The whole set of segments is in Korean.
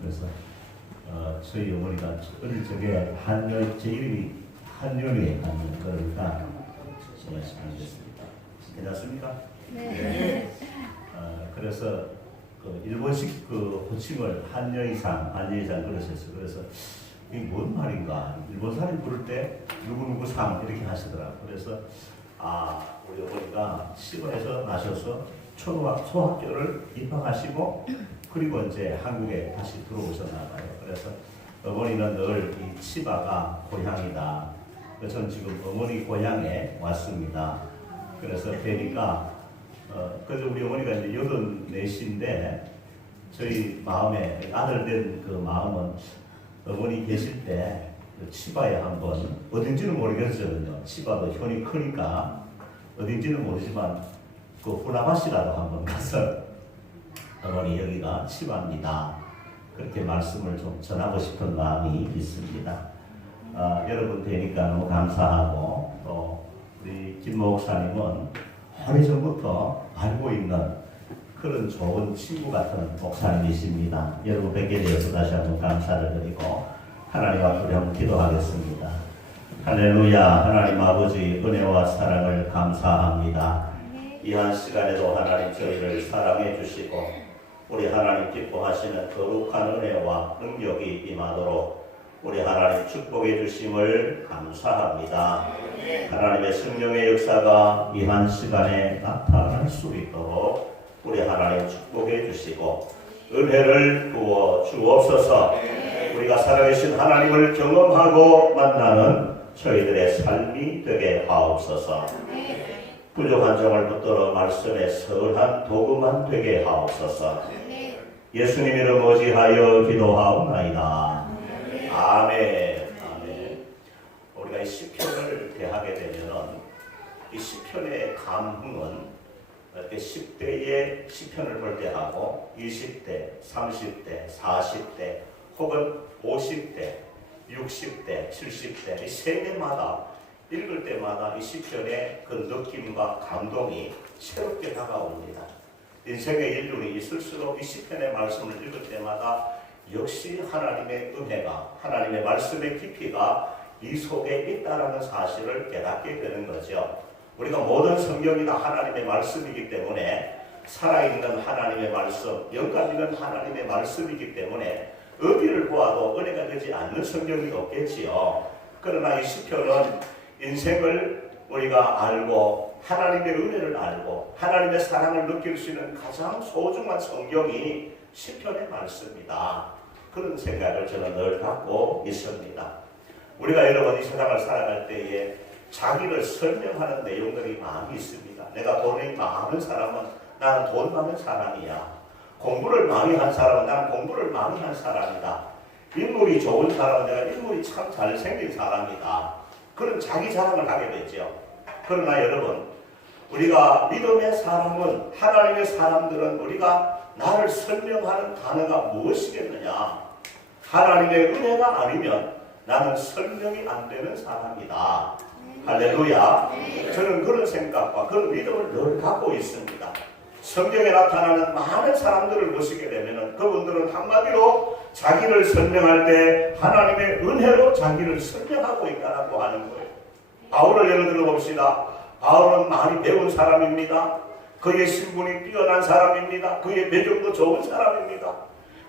그래서 저희 어머니가 어릴 적에 제 이름이 한윤이에 가는 거니까 말씀드리겠습니다. 괜찮습니까? 네. 그래서 그 일본식 그 호칭을 한여이상 그러셨어요. 그래서 이게 뭔 말인가? 일본 사람 부를 때 누구누구 상 이렇게 하시더라고요. 그래서 우리 어머니가 시골에서 나셔서 소학교를 입학하시고 그리고 이제 한국에 다시 들어오셨나 봐요. 그래서 어머니는 늘 이 치바가 고향이다. 저는 지금 어머니 고향에 왔습니다. 그래서 뵈니까 그래서 우리 어머니가 이제 84인데 저희 마음에 아들 된 그 마음은 어머니 계실 때 치바에 한번 어딘지는 모르겠어요. 치바도 현이 크니까 어딘지는 모르지만 그 후나바시라도 한번 가서 어머니 여기가 치바입니다. 그렇게 말씀을 좀 전하고 싶은 마음이 있습니다. 여러분 뵈니까 너무 감사하고 또 우리 김 목사님은 오래전부터 알고 있는 그런 좋은 친구 같은 목사님이십니다. 여러분 뵙게 되어서 다시 한번 감사를 드리고 하나님 앞으로 한번 기도하겠습니다. 할렐루야. 하나님 아버지 은혜와 사랑을 감사합니다. 이 한 시간에도 하나님 저희를 사랑해 주시고 우리 하나님 기뻐하시는 거룩한 은혜와 능력이 임하도록 우리 하나님 축복해 주심을 감사합니다. 하나님의 성령의 역사가 이 한 시간에 나타날 수 있도록 우리 하나님 축복해 주시고 은혜를 부어 주옵소서. 우리가 살아계신 하나님을 경험하고 만나는 저희들의 삶이 되게 하옵소서. 부족한 점을 붙들어 말씀에 선한 도구만 되게 하옵소서. 예수님 이름 의지하여 기도하옵나이다. 아멘. 우리가 이 시편을 대하게 되면은 이 시편의 감흥은 이렇게 10대의 시편을 볼 때 하고 20대, 30대, 40대 혹은 50대, 60대, 70대 이 세대마다 읽을 때마다 이 시편의 그 느낌과 감동이 새롭게 다가옵니다. 인생의 일륜이 있을수록 이 시편의 말씀을 읽을 때마다 역시 하나님의 은혜가 하나님의 말씀의 깊이가 이 속에 있다라는 사실을 깨닫게 되는 거죠. 우리가 모든 성경이 다 하나님의 말씀이기 때문에 살아있는 하나님의 말씀, 영감 있는 하나님의 말씀이기 때문에 어디를 보아도 은혜가 되지 않는 성경이 없겠지요. 그러나 이 시편은 인생을 우리가 알고 하나님의 은혜를 알고 하나님의 사랑을 느낄 수 있는 가장 소중한 성경이 시편의 말씀이다. 그런 생각을 저는 늘 갖고 있습니다. 우리가 여러분 이 세상을 살아갈 때에 자기를 설명하는 내용들이 많이 있습니다. 내가 돈이 많은 사람은 나는 돈 많은 사람이야. 공부를 많이 한 사람은 나는 공부를 많이 한 사람이다. 인물이 좋은 사람은 내가 인물이 참 잘생긴 사람이다. 그런 자기 자랑을 하게 되죠. 그러나 여러분 우리가 믿음의 사람은 하나님의 사람들은 우리가 나를 설명하는 단어가 무엇이겠느냐. 하나님의 은혜가 아니면 나는 설명이 안 되는 사람이다. 할렐루야. 저는 그런 생각과 그런 믿음을 늘 갖고 있습니다. 성경에 나타나는 많은 사람들을 보시게 되면 그분들은 한마디로 자기를 설명할 때 하나님의 은혜로 자기를 설명하고 있다고 하는 거예요. 바울을 예를 들어 봅시다. 바울은 많이 배운 사람입니다. 그의 신분이 뛰어난 사람입니다. 그의 배경도 좋은 사람입니다.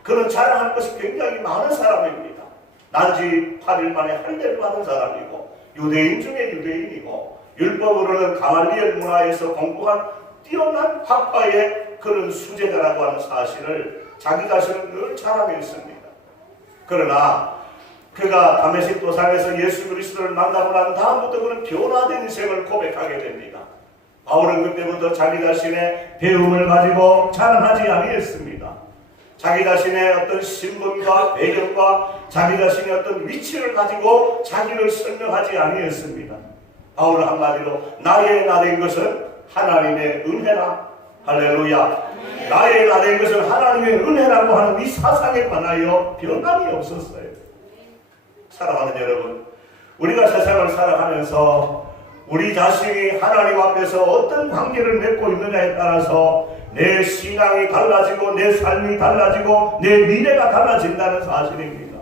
그는 자랑할 것이 굉장히 많은 사람입니다. 난지 8일 만에 할례를 받은 사람이고 유대인 중에 유대인이고 율법으로는 가말리엘 문화에서 공부한 뛰어난 학파의 그런 수제자라고 하는 사실을 자기 자신은 늘 자랑했습니다. 그러나 그가 다메섹 도상에서 예수 그리스도를 만나고 난 다음부터 그는 변화된 인생을 고백하게 됩니다. 바울은 그때부터 자기 자신의 배움을 가지고 자랑하지 아니했습니다. 자기 자신의 어떤 신분과 배경과 자기 자신의 어떤 위치를 가지고 자기를 설명하지 아니했습니다. 바울은 한마디로 나의 나 된 것은 하나님의 은혜라. 할렐루야. 나의 나 된 것은 하나님의 은혜라고 하는 이 사상에 관하여 변함이 없었어요. 사랑하는 여러분, 우리가 세상을 살아가면서 우리 자신이 하나님 앞에서 어떤 관계를 맺고 있느냐에 따라서 내 신앙이 달라지고 내 삶이 달라지고 내 미래가 달라진다는 사실입니다.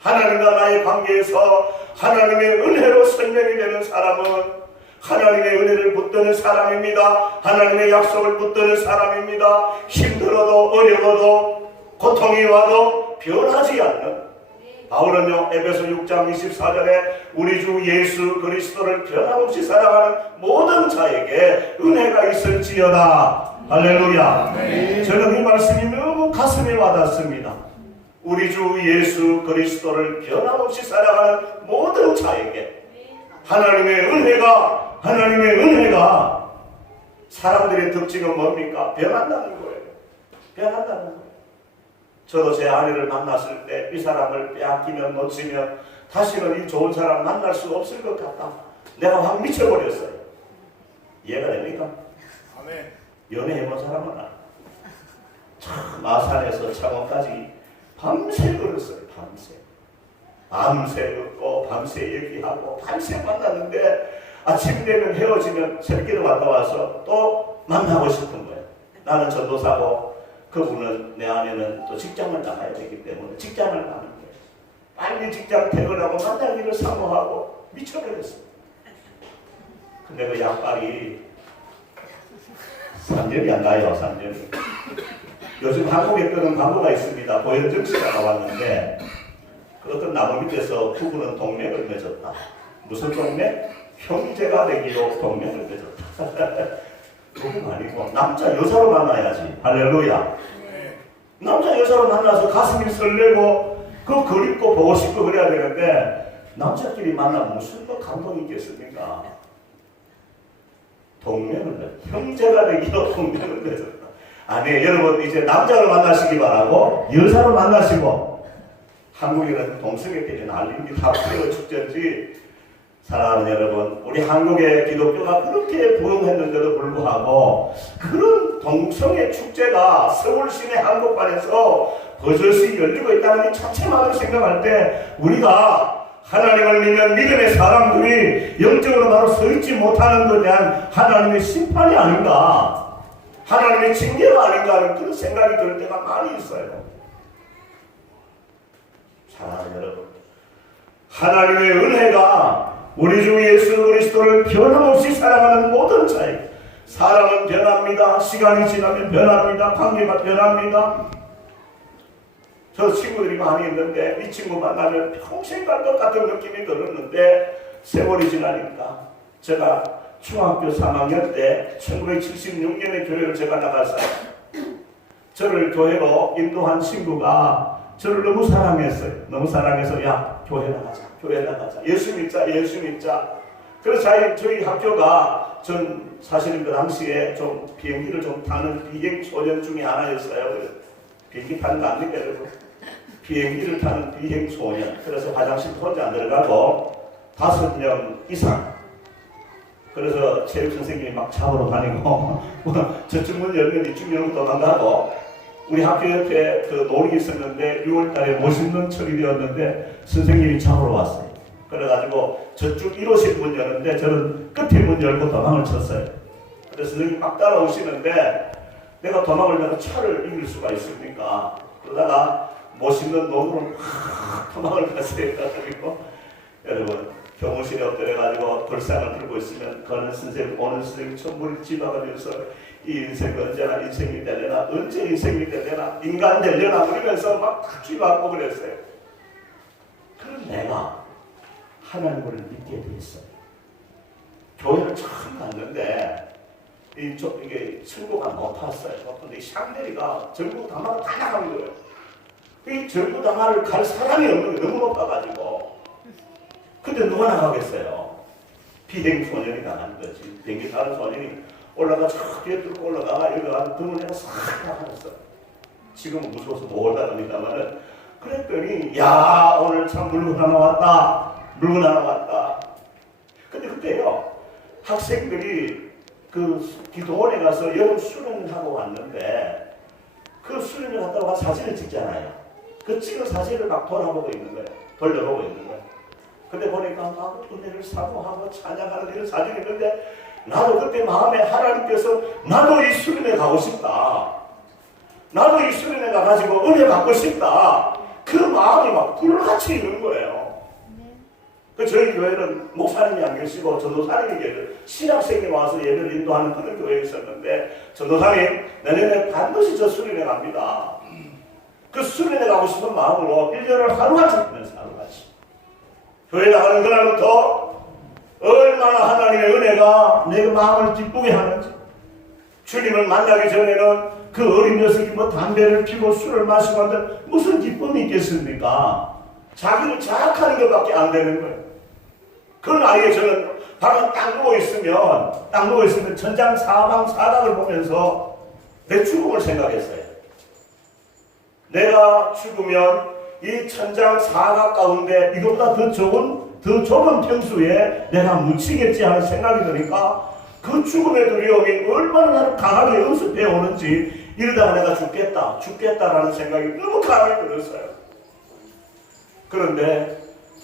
하나님과 나의 관계에서 하나님의 은혜로 생명이 되는 사람은 하나님의 은혜를 붙드는 사람입니다. 하나님의 약속을 붙드는 사람입니다. 힘들어도 어려워도 고통이 와도 변하지 않는, 바울은요 에베소 6장 24절에 우리 주 예수 그리스도를 변함없이 사랑하는 모든 자에게 은혜가 있을지어다. 할렐루야. 네. 저는 이 말씀이 너무 가슴에 와닿습니다. 우리 주 예수 그리스도를 변함없이 사랑하는 모든 자에게 하나님의 은혜가 사람들의 특징은 뭡니까? 변한다는 거예요. 변한다는 거예요. 저도 제 아내를 만났을 때 이 사람을 빼앗기면 놓치면 다시는 이 좋은 사람 만날 수 없을 것 같다. 내가 확 미쳐버렸어요. 이해가 됩니까? 아멘. 연애해본 사람은 알아. 참 마산에서 창원까지 밤새 걸었어요. 밤새 걷고 밤새 얘기하고 밤새 만났는데 아침 되면 헤어지면 새벽에 갔다 와서 또 만나고 싶은 거예요. 나는 전도사고 그분은, 내 아내는 또 직장을 나가야 되기 때문에 직장을 가는 거예요. 빨리 직장 퇴근하고 만나기를 사모하고 미쳐버렸어요. 근데 그 약발이 3년이 안 나요. 3년이. 요즘 한국에 뜨는 광고가 있습니다. 고현정 씨가 나왔는데 어떤 나무 밑에서 부부는 동맹을 맺었다. 무슨 동맹? 형제가 되기로 동맹을 맺었다. 그건 아니고 남자 여자로 만나야지. 할렐루야. 남자 여자로 만나서 가슴이 설레고 그 그립고 보고 싶고 그래야 되는데 남자끼리 만나면 무슨 감동이 있겠습니까? 동맹을 형제가 되기로 동맹을 맺었다. 아니 여러분 이제 남자로 만나시기 바라고 여자로 만나시고, 한국에는 동성애끼리 난립니다. 그리고 축제인지. 사랑하는 여러분, 우리 한국의 기독교가 그렇게 부흥했는데도 불구하고 그런 동성애 축제가 서울 시내 한복판에서 버젓이 열리고 있다는 이 자체만을 생각할 때 우리가 하나님을 믿는 믿음의 사람들이 영적으로 바로 서 있지 못하는 것에 대한 하나님의 심판이 아닌가, 하나님의 징계가 아닌가 하는 그런 생각이 들 때가 많이 있어요. 사랑하는 여러분, 하나님의 은혜가 우리 주 예수 그리스도를 변함없이 사랑하는 모든 자에게, 사람은 변합니다. 시간이 지나면 변합니다. 관계가 변합니다. 저 친구들이 많이 있는데 이 친구 만나면 평생 갈 것 같은 느낌이 들었는데 세월이 지나니까, 제가 중학교 3학년 때 1976년에 교회를 제가 나갔어요. 저를 교회로 인도한 친구가 저를 너무 사랑했어요. 너무 사랑해서 야 교회 나가자. 예수 믿자. 그래서 저희 학교가, 전 사실은 그 당시에 좀 비행기를 좀 타는 비행 소년 중에 하나였어요. 비행기 타는 거 압니까 여러분? 비행기를 타는 비행 소년. 그래서 화장실 혼자 안 들어가고 5명 이상. 그래서 체육 선생님이 막 잡으러 다니고 저쪽 문 열면 이쪽 열고 도망가고, 우리 학교 옆에 그 놀이 있었는데 6월달에 멋있는 철이 되었는데 선생님이 잡으러 왔어요. 그래가지고 저쪽 1호실 문 여는데 저는 끝에 문 열고 도망을 쳤어요. 그래서 선생님이 막 따라오시는데 내가 도망을 내가 차를 이길 수가 있습니까? 그러다가 멋있는 놈으로 도망을 갔어요. 그리고 여러분 교무실에 엎드려가지고 불상을 들고 있으면 그는 선생님, 오는 선생님 천불이 집어가면서 이 인생이 언제나 인생이 되려나, 언제 인생이 되려나, 인간 되려나 그러면서 막 기도하고 그랬어요. 그럼 내가 하나님을 믿게 됐어요. 교회를 처음 갔는데 이게 친구가 높았어요. 높은데 샹데리가 전부 다마를 다 나간 거예요. 이 전부 다마를 갈 사람이 없는 게 너무 높아가지고. 근데 누가 나가겠어요? 비행 소년이 나가는 거지. 비행기 타는 소년이 올라가 저 뒤에 뚫고 올라가 여기 가서 등을 내가 싹 나갔어. 지금은 무서워서 못 올라갑니다만은. 그랬더니 야 오늘 참 물건 하나 왔다. 근데 그때요 학생들이 그 기도원에 가서 여름 수련하고 왔는데 그 수련을 갔다가 사진을 찍잖아요. 그 찍은 사진을 막 돌아보고 있는 거예요. 돌려보고 있는 거예요. 근데 보니까 막 은혜를 사모하고 찬양하는 이런 사진이 있는데 나도 그때 마음에 하나님께서 나도 이 수련회 가고 싶다. 나도 이 수련회 가가지고 은혜 받고 싶다. 그 마음이 막 불같이 있는 거예요. 저희 교회는 목사님이 안 계시고 전도사님이 계세요. 신학생이 와서 예배를 인도하는 그런 교회에 있었는데 전도사님 내년에 반드시 저 수련회 갑니다. 그 수련회 가고 싶은 마음으로 1년을 하루같이 보면서 하루같이 교회 나가는 그날부터 얼마나 하나님의 은혜가 내 마음을 기쁘게 하는지, 주님을 만나기 전에는 그 어린 녀석이 뭐 담배를 피고 술을 마시고 한들 무슨 기쁨이 있겠습니까? 자기를 자학하는 것밖에 안 되는 거예요. 그 나이에 저는 바로 딱 누워있으면 전장 사방사각을 보면서 내 죽음을 생각했어요. 내가 죽으면 이 천장 사각 가운데 이것보다 더 좁은 평수에 내가 묻히겠지 하는 생각이 드니까 그 죽음의 두려움이 얼마나 강하게 연습해 오는지, 이러다가 내가 죽겠다라는 생각이 너무 강하게 들었어요. 그런데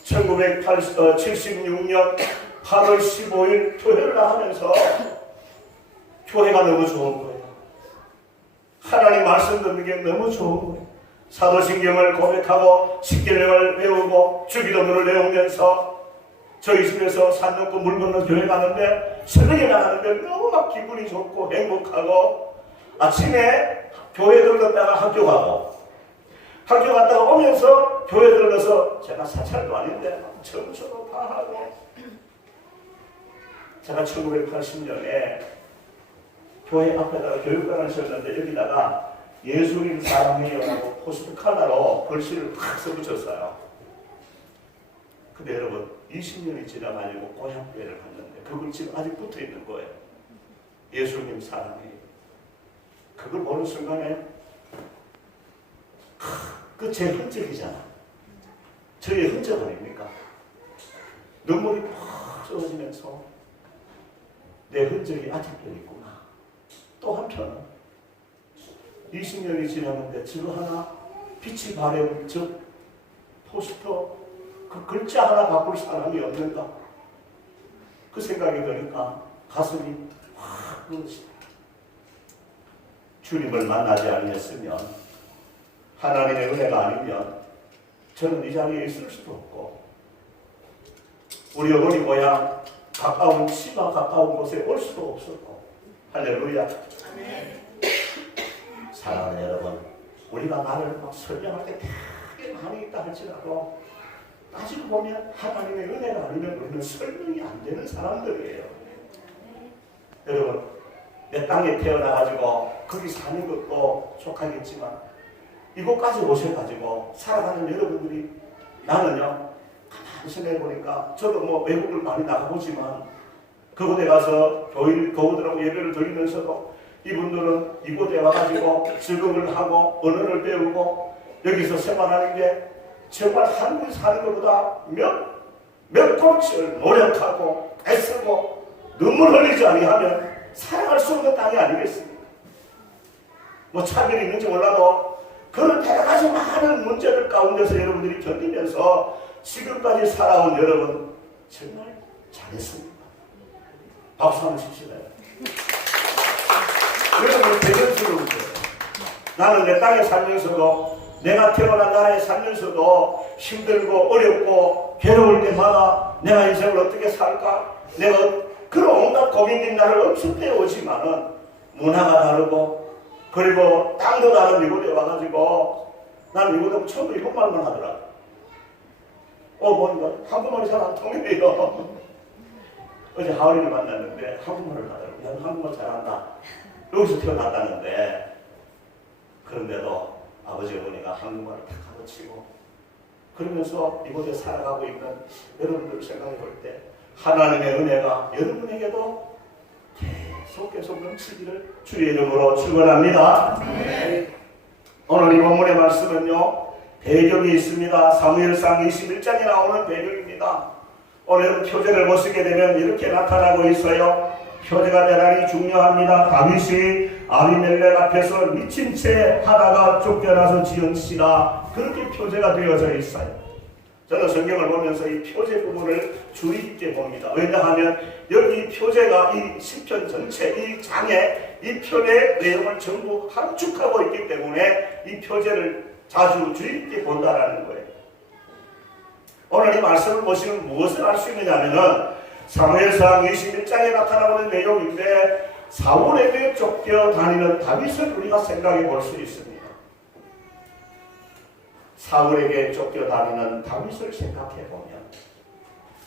1976년 8월 15일 교회를 나가면서 교회가 너무 좋은 거예요. 하나님 말씀 듣는 게 너무 좋은 거예요. 사도신경을 고백하고 십계명을 외우고 주기도문을 외우면서 저희 집에서 산 넘고 물 건너 교회 가는데 새벽에 나가는데 너무 막 기분이 좋고 행복하고, 아침에 교회 들렀다가 학교 가고, 학교 갔다가 오면서 교회 들러서 제가 사찰도 아닌데 청소도 다 하고, 제가 1980년에 교회 앞에다가 교육관을 세웠는데 여기다가 예수님 사랑해요라고 포스트 칼라로 글씨를 확 써붙였어요. 근데 여러분 20년이 지나가지고 고향교회를 갔는데 그 글씨가 아직 붙어있는 거예요. 예수님 사랑해요. 그걸 보는 순간에 그 제 흔적이잖아. 저의 흔적 아닙니까? 눈물이 푹 쏟아지면서 내 흔적이 아직도 있구나. 또 한편은 20년이 지났는데 저거 하나 빛이 바래온 저 포스터 그 글자 하나 바꿀 사람이 없는가? 그 생각이 드니까 가슴이 확 그러지. 주님을 만나지 않았으면, 하나님의 은혜가 아니면 저는 이 자리에 있을 수도 없고, 우리 어머니 고향 가까운 치마 가까운 곳에 올 수도 없었고. 할렐루야. 사랑하는 여러분, 우리가 나를 막 설명할 때 되게 많이 있다 할지라도 따지고 보면 하나님의 은혜가 아니면 우리는 설명이 안 되는 사람들이에요. 여러분, 내 땅에 태어나가지고 거기 사는 것도 족하겠지만 이곳까지 오셔가지고 살아가는 여러분들이, 나는요 가만히 생각해보니까 저도 뭐 외국을 많이 나가보지만 그곳에 가서 그곳들하고 예배를 드리면서도 이분들은 이곳에 와가지고 즐거움을 하고 언어를 배우고 여기서 생활하는 게 정말 한국에 사는 것보다 몇 번을 노력하고 애쓰고 눈물 흘리지 아니하면 살아갈 수 없는 땅이 아니겠습니까? 뭐 차별이 있는지 몰라도 그런 여러 가지 많은 문제들 가운데서 여러분들이 견디면서 지금까지 살아온 여러분 정말 잘했습니다. 박수 한번 칩시다. 여러분 대견스러운 거예요. 나는 내 땅에 살면서도, 내가 태어난 나라에 살면서도 힘들고 어렵고 괴로울 때마다 내가 인생을 어떻게 살까? 내가 그런 온갖 고민들이 나를 엄습해 오지만은 문화가 다르고 그리고 땅도 다른 이곳에 와가지고 나는 이곳에 처음 일본말만 하더라. 보니까 한국말이 잘 안 통해요. 어제 하울이를 만났는데 한국말을 하더라고. 야, 한국말 잘한다. 여기서 태어났다는데, 그런데도 아버지 어머니가 한국말을 다 가르치고 그러면서 이곳에 살아가고 있는 여러분들 생각해 볼 때 하나님의 은혜가 여러분에게도 계속 넘치기를 주의 이름으로 축원합니다. 오늘 이 본문의 말씀은요 배경이 있습니다. 사무엘상 21장에 나오는 배경입니다. 오늘 표제를 보시게 되면 이렇게 나타나고 있어요. 표제가 대단히 중요합니다. 다윗이 아비멜렉 앞에서 미친 채 하다가 쫓겨나서 지은 시라, 그렇게 표제가 되어져 있어요. 저는 성경을 보면서 이 표제 부분을 주의 깊게 봅니다. 왜냐하면 여기 표제가 이 시편 전체 이 장에 이 편의 내용을 전부 함축하고 있기 때문에 이 표제를 자주 주의 깊게 본다라는 거예요. 오늘 이 말씀을 보시면 무엇을 알 수 있느냐면은 사무엘상 21장에 나타나는 내용인데 사울에게 쫓겨다니는 다윗을 우리가 생각해 볼 수 있습니다. 사울에게 쫓겨다니는 다윗을 생각해 보면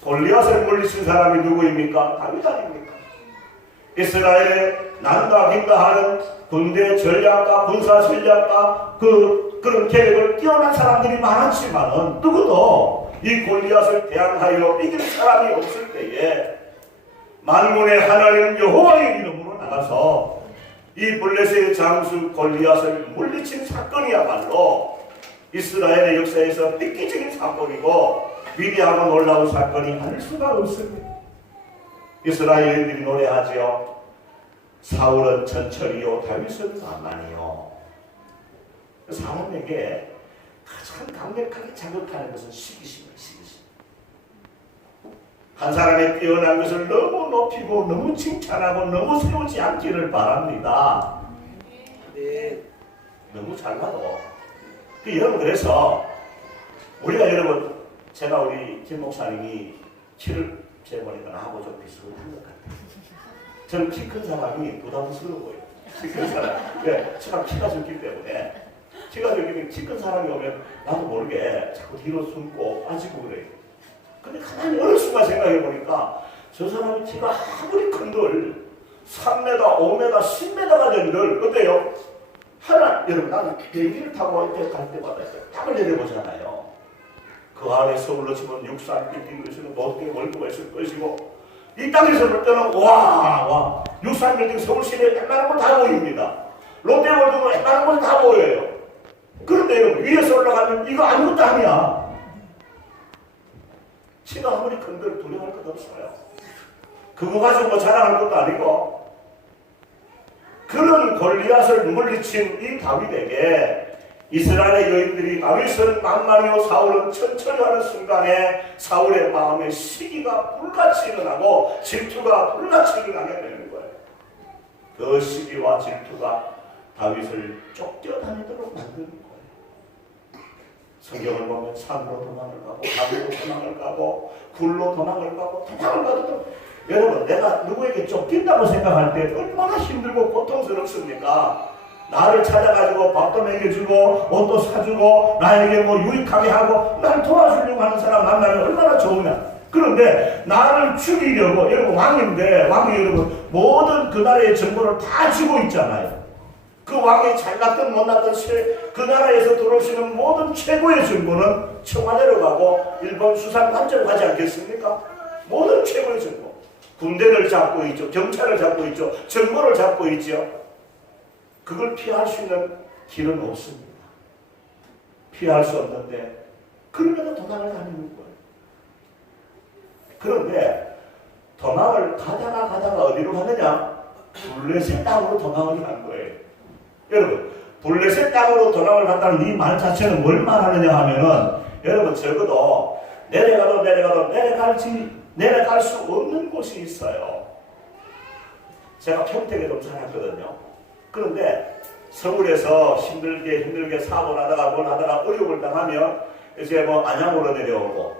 골리앗을 물리친 사람이 누구입니까? 다윗 아닙니까? 이스라엘의 난다 긴다 하는 군대 전략가 군사 전략가 그런 계획을 뛰어난 사람들이 많았지만은 누구도 이 골리앗을 대항하여 이길 사람이 없을 때에 만군의 하나님 여호와의 이름으로 나가서 이 블레셋의 장수 골리앗을 물리친 사건이야말로 이스라엘의 역사에서 획기적인 사건이고 위대하고 놀라운 사건이 아닐 수가 없습니다. 이스라엘인들이 노래하지요. 사울은 천철이요 다윗은 만만이요. 사람에게 가장 강력하게 자극하는 것은 시기심이에요. 시기심. 한 사람의 뛰어난 것을 너무 높이고 너무 칭찬하고 너무 세우지 않기를 바랍니다. 네. 너무 잘나도 여러분 그래서 우리가 여러분 제가 우리 김 목사님이 키를 재보니까 나하고 좀 비슷한 것 같아요. 저는 키 큰 사람이 부담스러워요. 키 큰 사람. 네, 제가 키가 적기 때문에 키가 적기 때문에 키 큰 사람이 오면 나도 모르게 자꾸 뒤로 숨고 빠지고 그래요. 근데 가만히 어느 순간 생각해 보니까 저 사람이 키가 아무리 큰들 3m, 5m, 10m가 된들 어때요? 여러분 나는 비행기를 타고 이렇게 갈 때마다 땀을 내려보잖아요. 그 안에 서울로 치면 63 빌딩에서는 높게 월드가 있을 것이고 이 땅에서 볼 때는 와 63 빌딩 서울 시내에 웬만한 건 다 보입니다. 롯데월드도 웬만한 건 다 보여요. 그런데 여러분 위에서 올라가면 이거 아무것도 아니야. 키가 아무리 큰들 두려워할 것 없어요. 그거 가지고 뭐 자랑할 것도 아니고 그런 골리앗을 물리친 이 다윗에게 이스라엘의 여인들이 다윗은 만만이요 사울은 천천히 하는 순간에 사울의 마음에 시기가 불같이 일어나고 질투가 불같이 일어나게 되는 거예요. 그 시기와 질투가 다윗을 쫓겨다니도록 만드는 거예요. 성경을 보면 산으로 도망을 가고 강으로 도망을 가고 굴로 도망을 가고 도망을 가도 여러분 내가 누구에게 쫓긴다고 생각할 때 얼마나 힘들고 고통스럽습니까? 나를 찾아가지고 밥도 먹여주고 옷도 사주고 나에게 뭐 유익하게 하고 날 도와주려고 하는 사람 만나면 얼마나 좋으냐. 그런데 나를 죽이려고 여러분 왕인데 왕이 여러분 모든 그 나라의 정보를 다 쥐고 있잖아요. 그 왕이 잘났든 못났든 그 나라에서 들어오시는 모든 최고의 정보는 청와대로 가고 일본 수산관제로 가지 않겠습니까? 모든 최고의 정보. 군대를 잡고 있죠. 경찰을 잡고 있죠. 정보를 잡고 있죠. 그걸 피할 수 있는 길은 없습니다. 피할 수 없는데 그러면 도망을 다니는 거예요. 그런데 도망을 가다가 어디로 가느냐? 블레셋 땅으로 도망을 간 거예요. 여러분 블레셋 땅으로 도망을 갔다는 이 말 자체는 뭘 말하느냐 하면은 여러분 적어도 내려가도 내려갈 수 없는 곳이 있어요. 제가 평택에 좀 살았거든요. 그런데 서울에서 힘들게 사고를 하다가 뭘 하다가 어려움을 당하면 이제 뭐 안양으로 내려오고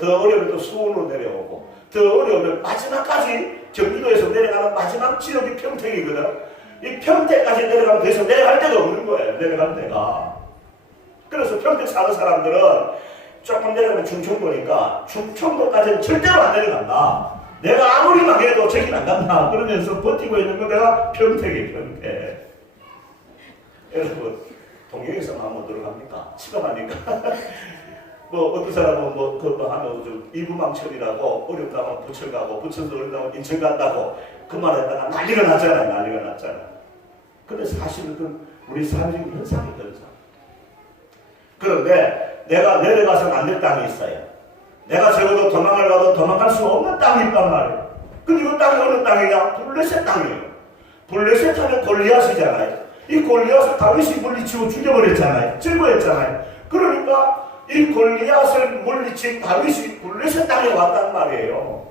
더 어려우면 또 수원으로 내려오고 더 어려우면 마지막까지 경기도에서 내려가는 마지막 지역이 평택이거든. 이 평택까지 내려가면 더 이상 내려갈 데가 없는 거예요. 내려갈 데가. 그래서 평택 사는 사람들은 조금 내려가면 충청도니까 충청도까지는 절대로 안 내려간다. 내가 아무리 망해도 저긴 안 간다. 그러면서 버티고 있는 거 내가 평택이에요. 평택. 여러분 동영에서 한번 들어갑니까? 치감하니까. 뭐 어떤 사람은 뭐 그거 하면 좀 이부망천이라고 어렵다 하면 부천 가고 부천도 어렵다 하면 인천 간다고 그 말에다가 난리가 났잖아요. 근데 사실은 그 우리 사회적인 현상이거든요. 그런데 내가 내려가서는 안 될 땅이 있어요. 내가 적어도 도망을 가도 도망갈 수 없는 땅이 있단 말이에요. 근데 이 땅이 어느 땅이냐? 블레셋 땅이에요. 블레셋 하면 골리앗이잖아요. 이 골리앗을 다윗이 물리치고 죽여버렸잖아요. 제거했잖아요. 그러니까 이 골리앗을 물리친 다윗이 블레셋 땅에 왔단 말이에요.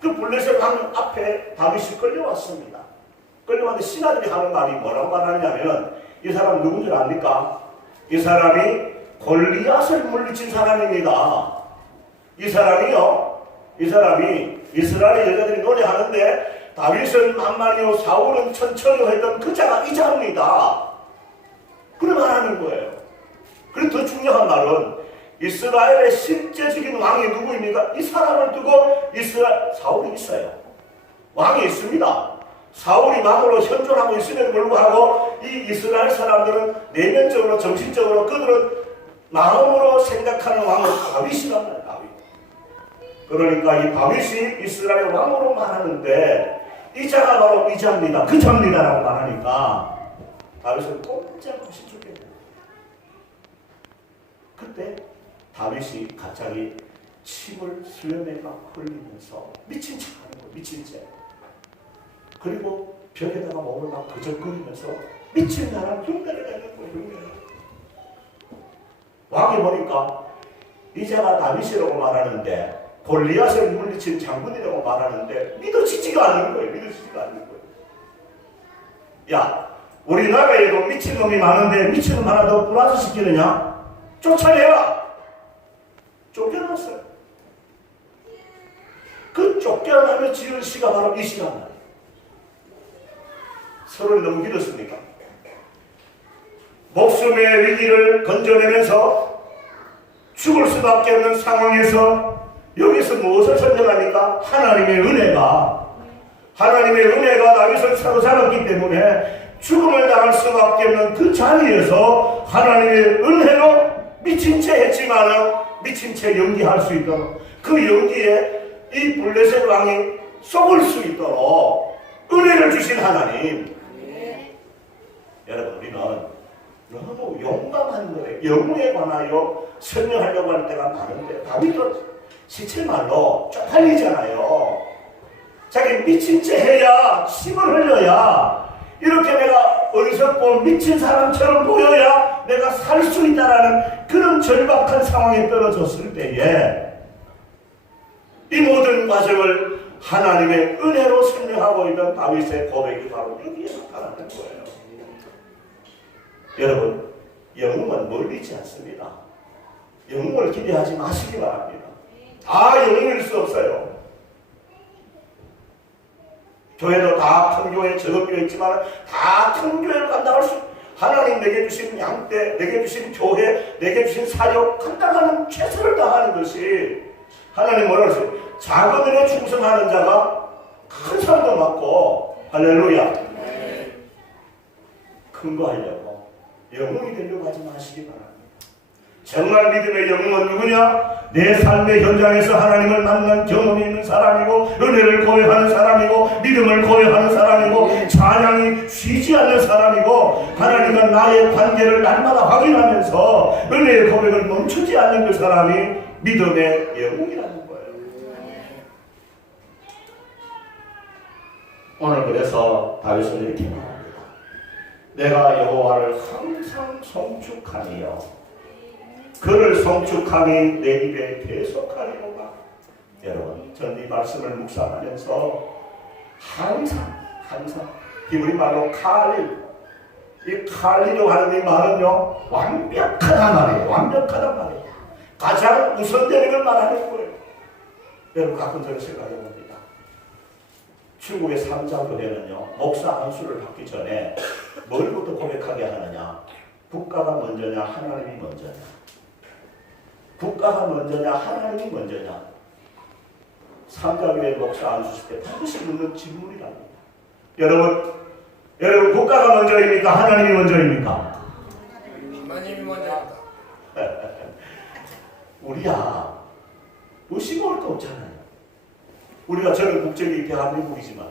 그 블레셋 왕 앞에 다윗이 끌려왔습니다. 끌려왔는데 신하들이 하는 말이 뭐라고 말하냐면 이 사람 누군 줄 압니까? 이 사람이 골리앗을 물리친 사람입니다. 이 사람이 이스라엘 여자들이 노래하는데 다윗은 만만히요 사울은 천천히요 했던 그 자가 이 자입니다. 그런 말하는 거예요. 그리고 더 중요한 말은 이스라엘의 실제적인 왕이 누구입니까? 이 사람을 두고 사울이 있어요. 왕이 있습니다. 사울이 왕으로 현존하고 있음에도 불구하고 이 이스라엘 사람들은 내면적으로 정신적으로 그들은 마음으로 생각하는 왕은 다윗이란 말이에요. 다윗. 그러니까 이 다윗이 이스라엘 왕으로 말하는데 이 자가 바로 이 자입니다. 그 자입니다라고 말하니까 다윗은 꼼짝없이 죽게 돼요. 그때 다윗이 갑자기 침을 수염에가 흘리면서 미친 척 하는 거예요. 미친 척. 그리고 벽에다가 몸을 막 그적거리면서 미친 나라 흉내를 내는 거예요. 흉내를. 왕이 보니까 이자가 다윗이라고 말하는데 골리앗을 물리친 장군이라고 말하는데 믿어지지가 않는 거예요. 믿어지지가 않는 거예요. 야, 우리나라에도 미친놈이 많은데 미친놈 하나 더 플러스 시키느냐? 쫓아내라! 쫓겨났어요. 그 쫓겨나며 지은 시가 바로 이 시간. 서로를 너무 믿었습니까? 목숨의 위기를 건져내면서 죽을 수밖에 없는 상황에서 여기서 무엇을 선정합니까? 하나님의 은혜가 다윗을 사로잡았기 때문에 죽음을 당할 수밖에 없는 그 자리에서 하나님의 은혜로 미친 채 했지만 미친 채 연기할 수 있도록 그 연기에 이 블레셋 왕이 속을 수 있도록 은혜를 주신 하나님. 여러분, 우리는 너무 용감한 거예요. 영웅에 관하여 설명하려고 할 때가 많은데 다윗은 시체말로 쪽팔리잖아요. 자기 미친 채 해야 침을 흘려야 이렇게 내가 어리석고 미친 사람처럼 보여야 내가 살 수 있다라는 그런 절박한 상황에 떨어졌을 때에 이 모든 과정을 하나님의 은혜로 설명하고 있는 다윗의 고백이 바로 여기에 나타나는 거예요. 여러분, 영웅은 멀리 있지 않습니다. 영웅을 기대하지 마시기 바랍니다. 다 영웅일 수 없어요. 교회도 다 큰 교회, 적은 교회 있지만 다 큰 교회를 감당할 수, 하나님 내게 주신 양떼, 내게 주신 교회, 내게 주신 사역, 감당하는 최선을 다하는 것이 하나님 뭐라고 했어요? 작은 일에 충성하는 자가 큰 상도 받고, 할렐루야. 큰 거 하려고 영웅이 되려고 하지 마시기 바랍니다. 정말 믿음의 영웅은 누구냐? 내 삶의 현장에서 하나님을 만난 경험이 있는 사람이고, 은혜를 고백하는 사람이고, 믿음을 고백하는 사람이고, 찬양이 쉬지 않는 사람이고, 하나님과 나의 관계를 날마다 확인하면서 은혜의 고백을 멈추지 않는 그 사람이 믿음의 영웅이라는 거예요. 오늘 그래서 다윗은 이렇게 말합니다. 내가 여호와를 항상 송축하니요 그를 송축함이 내 입에 계속하리로다. 여러분, 전 이 말씀을 묵상하면서 항상 히브리 말로 칼릴, 이 칼리로 하는 이 말은요 완벽하단 말이에요. 완벽하단 말이에요. 가장 우선되는 걸 말하는 거예요. 여러분, 가끔 저는 생각해 봅니다. 중국의 삼자교회는요 목사 안수를 받기 전에 뭘부터 고백하게 하느냐? 국가가 먼저냐 하나님이 먼저냐? 국가가 먼저냐 하나님이 먼저냐? 삼자교회 목사 안수실 때 반드시 묻는 질문이랍니다. 여러분 국가가 먼저입니까? 하나님이 먼저입니까? 하나님이 먼저입니다. 우리야 의심할 거 없잖아요. 우리가 저는 국적이 대한민국이지만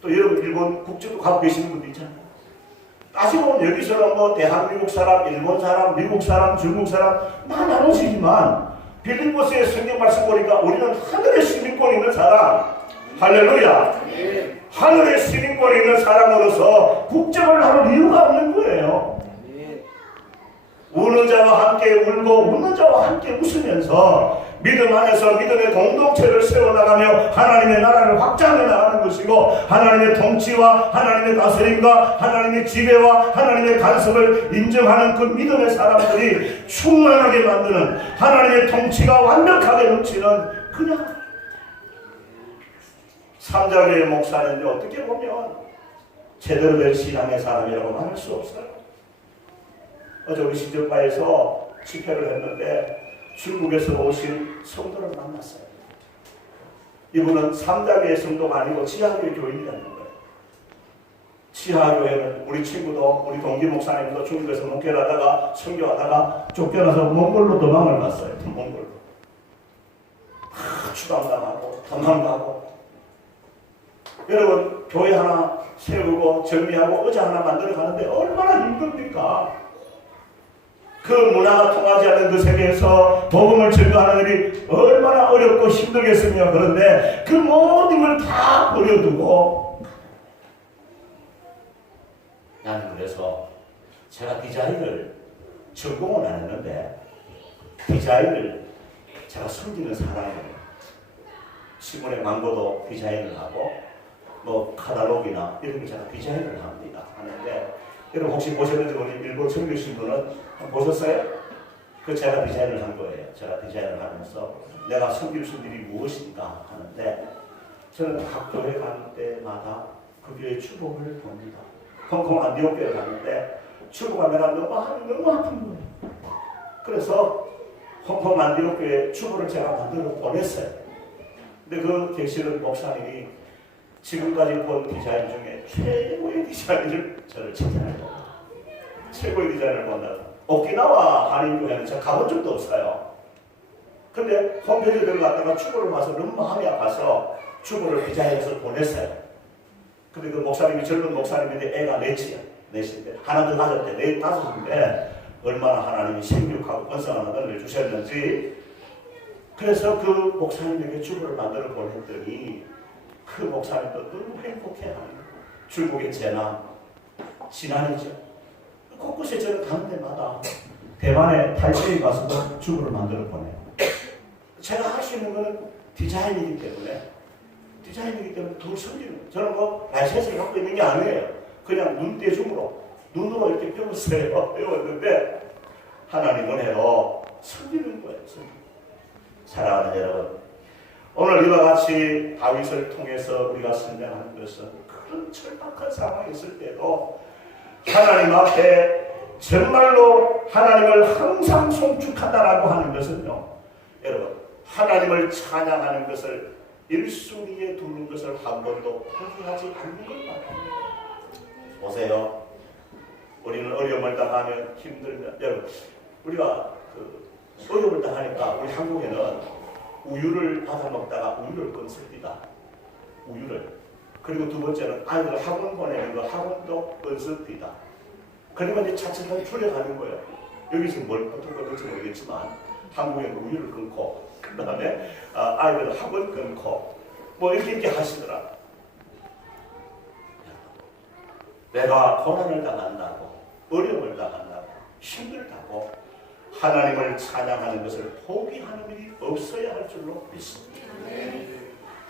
또 여러분 일본 국적도 갖고 계시는 분도 있잖아요. 따지고 보면 여기서는 뭐 대한민국 사람, 일본 사람, 미국 사람, 중국 사람 다 나눠지지만 빌립보서의 성경 말씀 보니까 우리는 하늘의 시민권 있는 사람, 할렐루야. 네. 하늘의 시민권 있는 사람으로서 국적을 나눌 이유가 없는 거예요. 네. 우는 자와 함께 울고 웃는 자와 함께 웃으면서 믿음 안에서 믿음의 공동체를 세워나가며 하나님의 나라를 확장해 나가는 것이고, 하나님의 통치와 하나님의 다스림과 하나님의 지배와 하나님의 간섭을 인정하는 그 믿음의 사람들이 충만하게 만드는, 하나님의 통치가 완벽하게 넘치는 그냥 삼자교회 목사는요, 어떻게 보면 제대로 된 신앙의 사람이라고 말할 수 없어요. 어제 우리 신정파에서 집회를 했는데 중국에서 오신 성도를 만났어요. 이분은 삼자교회 성도가 아니고 지하교회 교인이라는 거예요. 지하교회는 우리 친구도, 우리 동기 목사님도 중국에서 목회를 하다가 선교하다가 쫓겨나서 몽골로 도망을 갔어요. 몽골로. 추방당하고 도망가고. 여러분, 교회 하나 세우고 정리하고 의자 하나 만들어 가는데 얼마나 힘듭니까? 그 문화가 통하지 않는 그 세계에서 복음을 전도하는 일이 얼마나 어렵고 힘들겠습니까? 그런데 그 모든 걸 다 버려두고, 나는 그래서 제가 디자인을 전공은 안 했는데 디자인을 제가 숨기는 사람이에요. 신문의 광고도 디자인을 하고 뭐 카탈로그나 이런 걸 제가 디자인을 합니다. 하는데 여러분 혹시 보셨는지 모르겠는데 일본 정규신문은 보셨어요? 그 제가 디자인을 한 거예요. 제가 디자인을 하면서 내가 숨길 수 있는 일이 무엇인가 하는데, 저는 각 교회 갈 때마다 그 교회 추복을 봅니다. 홍콩 안디옥교회 갔는데 추복가 내가 너무 아픈 거예요. 그래서 홍콩 안디옥교회 추복을 제가 만들어 보냈어요. 근데 그 계시는 목사님이 지금까지 본 디자인 중에 최고의 디자인을 저를 칭찬해요. 최고의 디자인을 본다고. 오키나와 한인교회는 제가 가본 적도 없어요. 근데 홈페이지에 들어갔다가 추구를 봐서 너무 마음이 아파서 추구를 디자인해서 보냈어요. 근데 그 목사님이 젊은 목사님인데 애가 넷인데 하나 더 가졌대. 다섯인데 얼마나 하나님이 생육하고 번성하는 은혜를 주셨는지. 그래서 그 목사님에게 추구를 만들어 보냈더니 그 목사님도 너무 행복해하는 거예요. 중국의 재난, 지난이죠. 곳곳에 저는 가는 데마다 대만에 탈세에 가서도 주부를 만들어 보내요. 제가 할 수 있는 것은 디자인이기 때문에 더 섬기는. 저는 뭐 라이센스를 갖고 있는 게 아니에요. 그냥 눈대중으로 눈으로 이렇게 배웠는데 하나님 은혜로 섬기는 거예요. 사랑하는 여러분, 오늘 이와 같이 다윗을 통해서 우리가 설명하는 것은 그런 절박한 상황이 있을 때도 하나님 앞에 정말로 하나님을 항상 송축한다라고 하는 것은요, 여러분, 하나님을 찬양하는 것을 1순위에 두는 것을 한 번도 포기하지 않는 것만입니다. 보세요. 우리는 어려움을 당하면 힘들면, 여러분, 우리가 어려움을 당하니까 우리 한국에는 우유를 받아 먹다가 우유를 끊습니다. 우유를. 그리고 두 번째는 아이들 학원 보내는 거 학원도 끊습니다. 그리고 이제 차츰 풀려가는 거예요. 여기서 뭘 어떤 건지 모르겠지만 한국에는 우유를 끊고 그 다음에 아이들 학원 끊고 뭐 이렇게 하시더라. 내가 고난을 당한다고, 어려움을 당한다고, 힘들다고 하나님을 찬양하는 것을 포기하는 일이 없어야 할 줄로 믿습니다.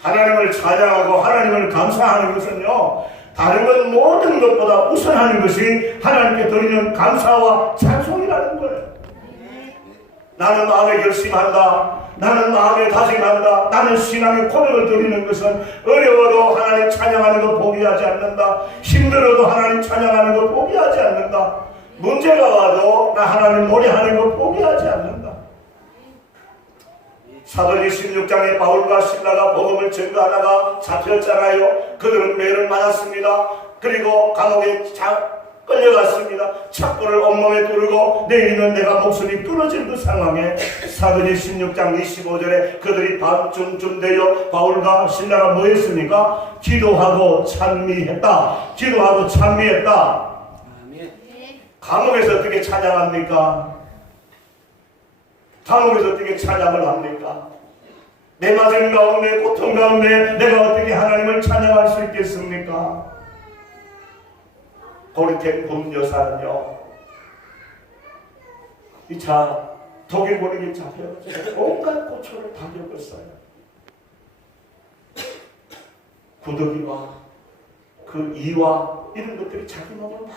하나님을 찬양하고 하나님을 감사하는 것은요, 다른 것 모든 것보다 우선하는 것이 하나님께 드리는 감사와 찬송이라는 거예요. 나는 마음에 결심한다. 나는 마음에 다짐한다. 나는 신앙의 고백을 드리는 것은 어려워도 하나님 찬양하는 것 포기하지 않는다. 힘들어도 하나님 찬양하는 것 포기하지 않는다. 문제가 와도 나 하나님 노래하는 것 포기하지 않는다. 사도행 16장에 바울과 실라가 복음을 전도하다가 잡혔잖아요. 그들은 매를 맞았습니다. 그리고 감옥에 끌려갔습니다. 착고를 온몸에 두르고 내일은 내가 목숨이 끊어질 그 상황에 사도행 16장 25절에 그들이 밤쯤 되어 바울과 실라가 뭐 했습니까? 기도하고 찬미했다. 기도하고 찬미했다. 감옥에서 어떻게 찬양합니까? 감옥에서 어떻게 찬양을 합니까? 내 맞은 가운데, 고통 가운데 내가 어떻게 하나님을 찬양할 수 있겠습니까? 고리텐 금 여사는요, 이 차 독일 권력에 잡혀가지고 온갖 고초를 다 겪었어요. 구더기와 그 이와 이런 것들이 자기 몸을 막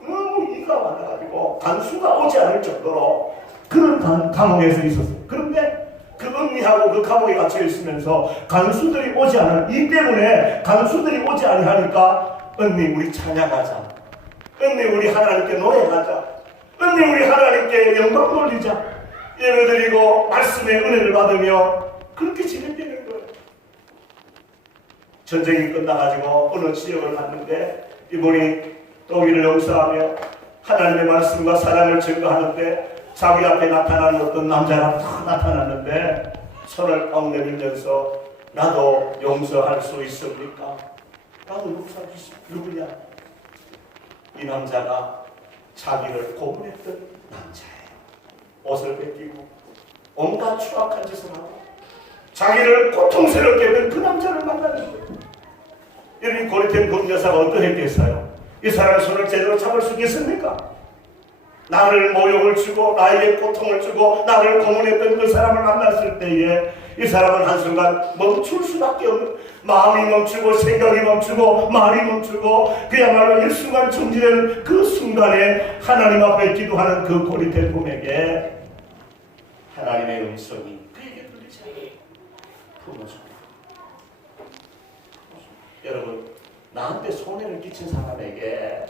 너무 이가 많아가지고 간수가 오지 않을 정도로 그런 감옥에서 있었어요. 그런데 그 은미하고 그 감옥에 갇혀 있으면서 간수들이 오지 않은 이 때문에 간수들이 오지 않으니까 은미 우리 찬양하자. 은미 우리 하나님께 노래하자. 은미 우리 하나님께 영광 돌리자. 예배드리고 말씀의 은혜를 받으며 그렇게 진행되는 거예요. 전쟁이 끝나가지고 어느 지역을 갔는데 이분이 독일을 용서하며 하나님의 말씀과 사랑을 증거하는데 자기 앞에 나타나는 어떤 남자가 딱 나타났는데 손을 딱 내밀면서 나도 용서할 수 있습니까? 나도 용서할 수 있습니까? 누구냐? 이 남자가 자기를 고문했던 남자예요. 옷을 뺏기고 온갖 추악한 짓을 하고 자기를 고통스럽게 했던 그 남자를 만나는 거예요. 여러분 고리된 그 여사가 어떠했겠어요? 이 사람의 손을 제대로 잡을 수 있겠습니까? 나를 모욕을 주고 나에게 고통을 주고 나를 고문했던 그 사람을 만났을 때에 이 사람은 한순간 멈출 수밖에 없는 마음이 멈추고 생각이 멈추고 말이 멈추고 그야말로 일순간 정지되는 그 순간에 하나님 앞에 기도하는 그 고리된 꿈에게 하나님의 음성이 그에게 들리지 않아요. 품어줍니다. 여러분 나한테 손해를 끼친 사람에게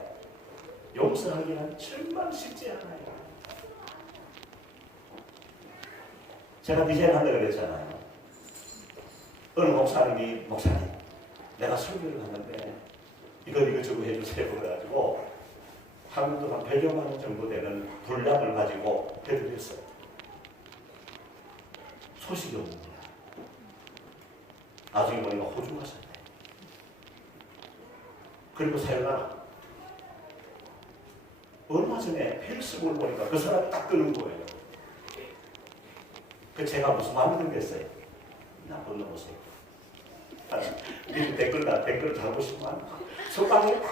용서하기는 정말 쉽지 않아요. 제가 디자인 한다고 그랬잖아요. 어느 목사님 내가 설교를 하는데 이거 해주세요 그래가지고 한국 돈 한 100여만 원 정도 되는 분량을 가지고 해드렸어요. 소식이 없는 거야. 나중에 보니까 호주 가셨네. 그리고 사연아 얼마 전에 페이스북을 보니까 그 사람이 딱 뜨는 거예요. 그 제가 무슨 마음이 들겠어요? 나쁜 놈 보세요. 댓글 달고 싶으면 속방에 다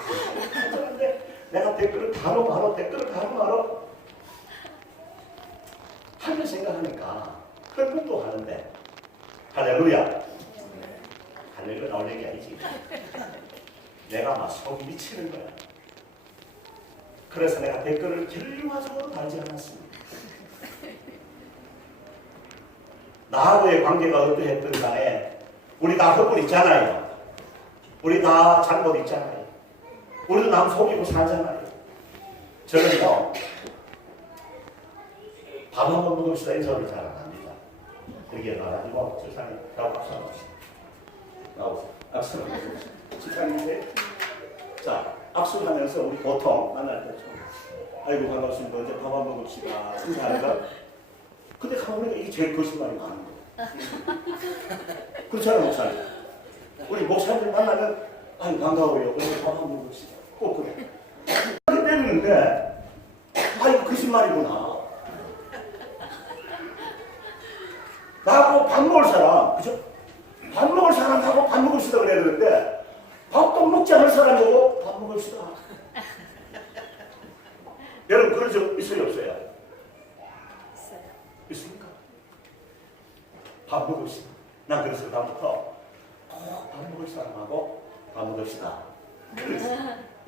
하는데 내가 댓글을 바로 하는 생각하니까 그런 것도 하는데 할렐루야. 할렐루야 나올 얘기 아니지. 내가 막 속이 미치는 거야. 그래서 내가 댓글을 결과적으로 달지 않았습니다. 나하고의 관계가 어떠했든 간에 우리 다 헛불 있잖아요. 우리 다 잘못 있잖아요. 우리도 남 속이고 살잖아요. 저는요 밥 한 번 먹읍시다 인사를 잘 안 합니다. 거기에 가가지고 집사님 나하고 박수 한번 합시다. 나오세요. 박수 한번 해봅시다. 집사님인데 자 악수를 하면서 우리 보통 만날 때 아이고 반갑습니다. 이제 밥 한 먹읍시다. 인사하니까 근데 가보니까 이게 제일 거짓말이 많은 거예요. 그렇잖아요 목사님. 우리 목사님들 만나면 아이고 반가워요. 오늘 밥 한 먹읍시다. 꼭 그래. 그렇게 때리는데 아이고 거짓말이구나. 나하고 밥 먹을 사람 그죠? 밥 먹을 사람하고 밥 먹읍시다 그래야 되는데 밥도 먹지 않을 사람 보고 밥 먹읍시다. 여러분 그런 적 있어요 없어요? 있어요. 있습니까? 밥 먹읍시다. 난 그래서 다음부터 꼭 밥 먹을 사람하고 밥 먹읍시다.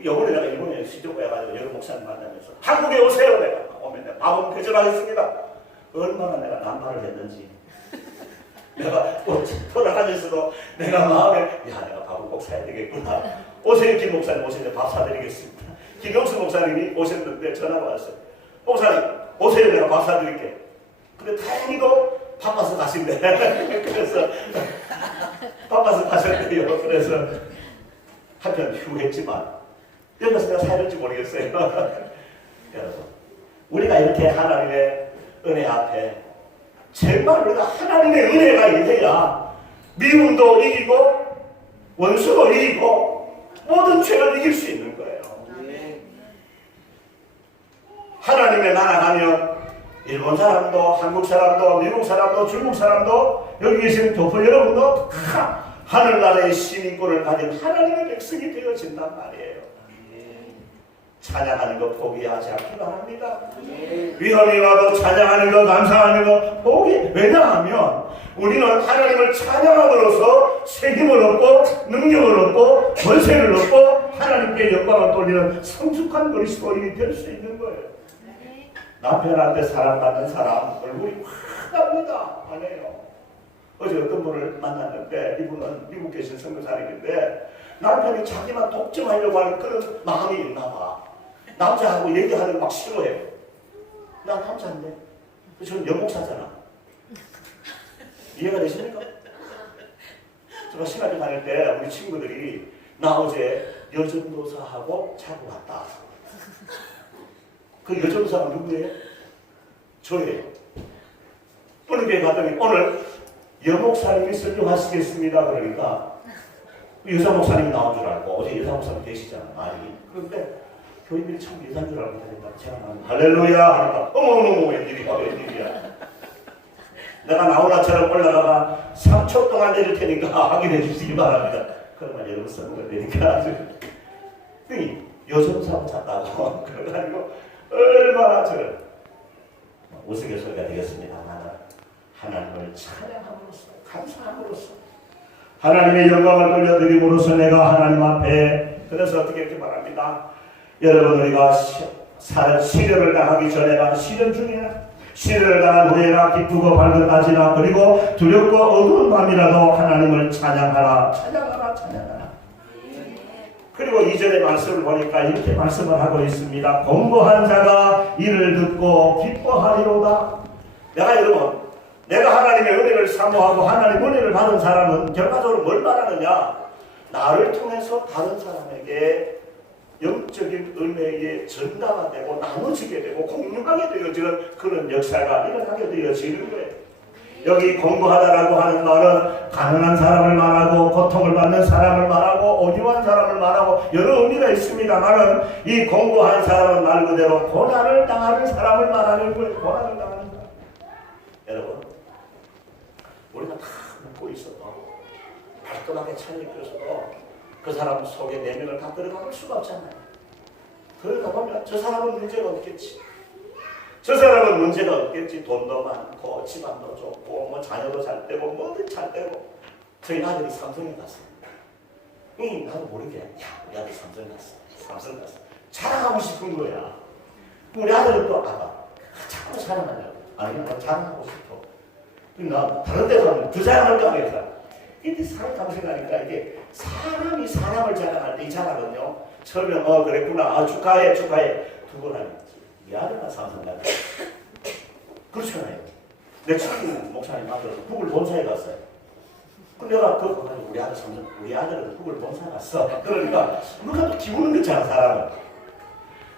요번에 내가 일본에 시집 가가지고 여러 목사님 만나면서 한국에 오세요 내가 오면 내가 밥은 배전하겠습니다. 얼마나 내가 난발을 했는지 내가 돌아가면서도 내가 마음에 야 내가 밥을 꼭 사야 되겠구나. 오세요 김 목사님 오세요 밥 사드리겠습니다. 김영수 목사님이 오셨는데 전화가 왔어요. 목사님 오세요 내가 밥 사드릴게. 근데 다행히도 바빠서 가신대. 그래서 바빠서 가셨대요. 그래서 한편 휴했지만 여기서 내가 사야 될지 모르겠어요. 여러분 우리가 이렇게 하나님의 은혜 앞에 정말 우리가 하나님의 은혜가 있어야 미움도 이기고 원수도 이기고 모든 죄를 이길 수 있는 거예요. 하나님의 나라 가면 일본 사람도 한국 사람도 미국 사람도 중국 사람도 여기 계신 교포 여러분도 다 하늘나라의 시민권을 가진 하나님의 백성이 되어진단 말이에요. 찬양하는 것 포기하지 않기 바랍니다. 위험이 와도 찬양하는 것, 감사하는 것 포기. 왜냐하면 우리는 하나님을 찬양함으로써 새 힘을 얻고 능력을 얻고 권세를 얻고 하나님께 영광을 돌리는 성숙한 그리스도인이 될 수 있는 거예요. 남편한테 사랑받는 사람 얼굴이 화납니다. 안 해요. 어제 어떤 분을 만났는데 이분은 미국 계신 선교사님인데 남편이 자기만 독점하려고 하는 그런 마음이 있나 봐. 남자하고 얘기하는 거 막 싫어해요. 나 남자인데 저는 여목사잖아. 이해가 되십니까? 제가 신학교 다닐 때 우리 친구들이 나 어제 여전도사하고 자고 왔다. 그 여전도사가 누구예요? 저예요. 어느 교회 갔더니 오늘 여목사님이 설교하시겠습니다. 그러니까 여자 목사님이 나온 줄 알고 어제 여자 목사님 계시잖아. 많이. 그런데 교인들이 참 여자인 줄 알고 다닌다. 제가 나는 할렐루야 하니까 어머어머 웬일이야. 내가 나오나처럼 올라가가 3초 동안 내릴 테니까 확인해 주시기 바랍니다. 그러면 여러분 선거를 내니까 아주 여성사고 찾다고 그래가지고 얼마나 저를 우스갯소리가 되겠습니다. 하나님을 찬양함으로써 감사함으로써 하나님의 영광을 돌려드림으로써 내가 하나님 앞에 그래서 어떻게 이렇게 말합니다. 여러분 우리가 시련을 당하기 전에나 시련 중이나 시련을 당한 후에나 기쁘고 밝은 낮이나 그리고 두렵고 어두운 밤이라도 하나님을 찬양하라. 그리고 이전의 말씀을 보니까 이렇게 말씀을 하고 있습니다. 공고한 자가 이를 듣고 기뻐하리로다. 내가 하나님의 은혜를 사모하고 하나님의 은혜를 받은 사람은 결과적으로 뭘 말하느냐? 나를 통해서 다른 사람에게 영적인 은혜의 전가가 되고 나눠지게 되고 공유하게 되어지는 그런 역사가 일어나게 되어지는 거예요. 여기 공부하다라고 하는 말은 가난한 사람을 말하고 고통을 받는 사람을 말하고 온유한 사람을 말하고 여러 의미가 있습니다만은 이 공부한 사람은 말 그대로 고난을 당하는 사람을 말하는 거예요. 고난을 당하는 사람. 여러분 우리가 다 묻고 있어도 깔끔하게 차려입혀서도 그 사람 속에 내면을 다 들어가볼 수가 없잖아요. 들어가 보면 저 사람은 문제가 없겠지. 저 사람은 문제가 없겠지. 돈도 많고 집안도 좋고 뭐 자녀도 잘 되고 뭐든 잘 되고. 저희 아들이 삼성에 갔어요. 나도 모르게 야 우리 아들 삼성 갔어. 자랑하고 싶은 거야. 우리 아들은 또 아빠 자꾸 자랑하냐고. 아니 나 자랑하고 싶어. 나 다른 데 가면 그 자랑을 또 하겠다. 근데 사람 생각하니까 이게 사람이 사람을 자랑할 때 이 자랑은요. 처음에 그랬구나. 축하해. 두고 나니 이 아들만 삼성 갔어. 그렇잖아요. 내 친구 목사님 아들 구글 본사에 갔어요. 근데 내가 그거 가지고 우리 아들은 구글 본사 갔어. 그러니까 누가 또 기우는 거잖아.